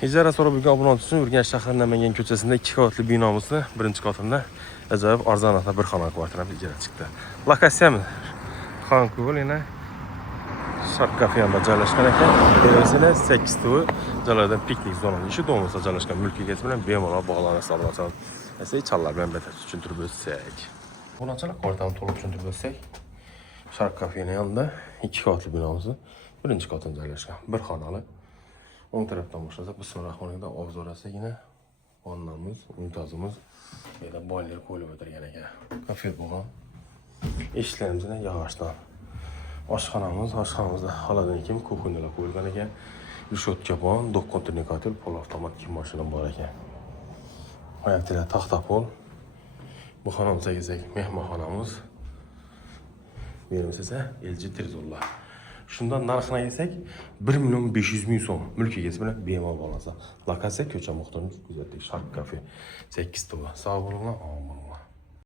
İcra so'rab bo'lgan obunachi uchun Urganch shahri Namangan ko'chasida 2 qavatli binomizni birinchi qavatida ajoyib arzon bir xona kvartiramiz ijara chiqdi. Lokatsiyamiz Xonko'l yana Sharq kafeyanda joylashgan ekan. Derazada 8 to'y, joylardan piknik zonasi ishi do'mida joylashgan mulk egasi bilan bemalol bog'lanib hisoblanadi. Esa challar bilan batafsil tushuntirib o'tsak. Obunachilar kvartalni to'liq tushuntirib o'tsak, Sharq kafening yonida 2 qavatli binomizni birinchi qavatida joylashgan bir xonali. O'ng tarafdan boshlasak, bismillahirrohmanirrohim obzorasagina vannamiz, unitazimiz, yana boylar qo'yilib o'tirgan ekan. Kafe bo'lgan. Eshiklarimizni yog'ochdan. Oshxonamizda xoladan kim kuxunlar qo'yilgan ekan. Rishotka bor, do'kon turnikatel, polavtomat kiyim mashina bor ekan. Oyaktilar taxta pol. Bu xonamizdagi mehmonxonamiz. Berimiz esa LG Tirzullah. Shundan narxini aytsak 1.500.000 so'm mulk egasi bilan bemalol bo'lsa. Lokatsiya ko'cha Muxtorning kuzatdagi Sharq kafe 8 to'la. Sog' bo'linglar, omon.